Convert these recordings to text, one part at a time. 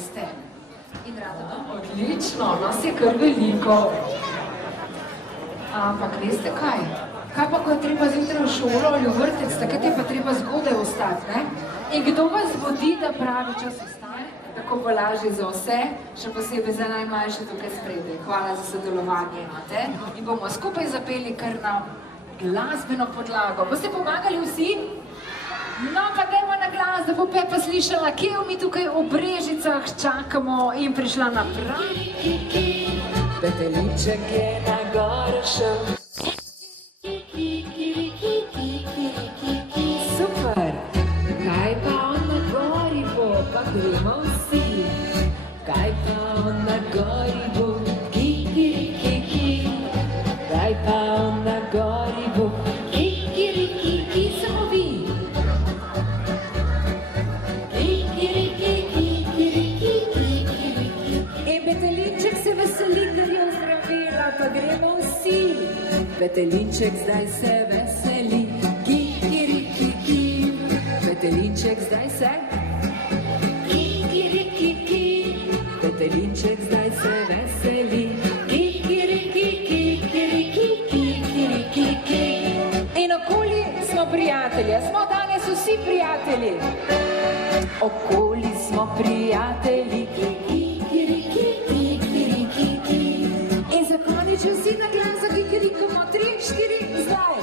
veste. In rada, odlično, nas je kar veliko. Ampak veste kaj? Kaj pa, ko je treba zjutraj v šolo ali v vrtec, takrat je pa treba zgodaj ostati, ne? In kdo vas vodi, da pravi čas ostane? Tako bo lažje za vse, še posebej za najmlajše tukaj spredaj. Hvala za sodelovanje, imate. In bomo skupaj zapeli kar na glasbeno podlago. Boste pomagali vsi? No, pa dajmo na glas, da bo Pepa slišala, kje mi tukaj v Brežicah čakamo in prišla naprej. Petelinček je na gore šel. Super! Kaj pa on na gori bo, pa gremo vsi. Kaj pa on na gori bo, kikirikiki. Kaj pa on na gori bo, kikirikiki, samo vi. In Petelinček se veseli, ker je ozdravila, pa gremo vsi. Petelinček zdaj se veseli, kikirikiki. Petelinček zdaj se kikirikiki. Petelinček zdaj se veseli, kikirikiki, kikirikiki. In okoli smo prijatelji, smo danes vsi prijatelji. Okoli smo prijatelji, in za konec vsi na glas zakikirikamo, 3, 4, zdaj.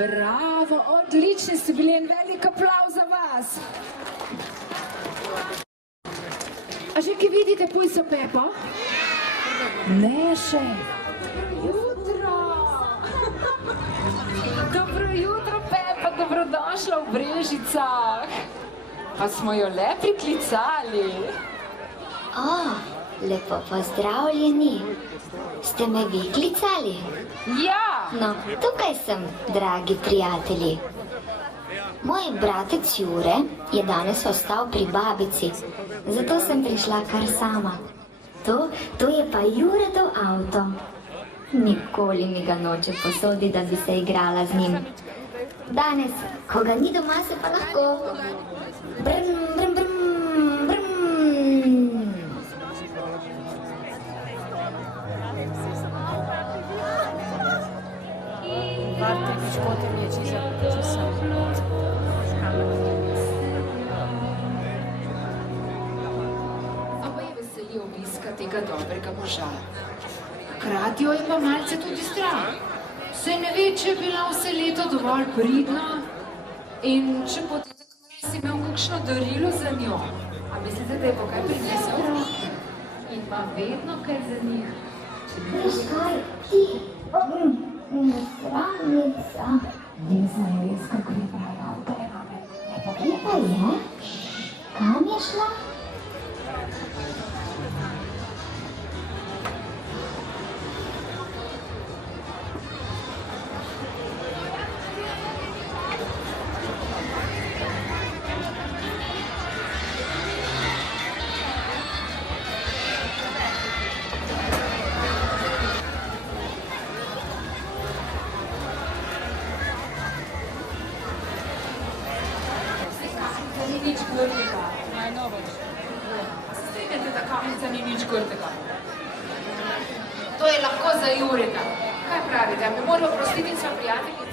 Bravo, odlični ste bili, en velik aplavz za vas. A že ki vidite pujso Pepo? Ne še. Jutro. Dobro jutro, Pepa, dobrodošla v Brežicah. Pa smo jo le priklicali. Lepo pozdravljeni. Ste me vi klicali? Ja! No, tukaj sem, dragi prijatelji. Moj bratec Jure je danes ostal pri babici, zato sem prišla kar sama. To je pa Juretov avto. Nikoli mi ga noče posoditi, da bi se igrala z njim. Danes, ko ga ni doma, se pa lahko. Brm, brm, brm, brm. Oba je veseli obiska tega dobrega moža. Hkrati jo je pa malce tudi strah. Saj ne ve, če je bila vse leto dovolj pridna in če bo dedek Mraz imel kakšno darilo za njo. A mislite, da je bo kaj prinesel? In ima vedno kaj za njih. Veš kaj, ti? Nesramnica. Nisem res, kako je pravi avto, mame. Kje pa je? Kam je šla? Ni nič grdega. Se strinjate, da kapljica ni nič grdega? To je lahko za Jureta. Kaj pravite? Me morajo prostiti in so prijatelji?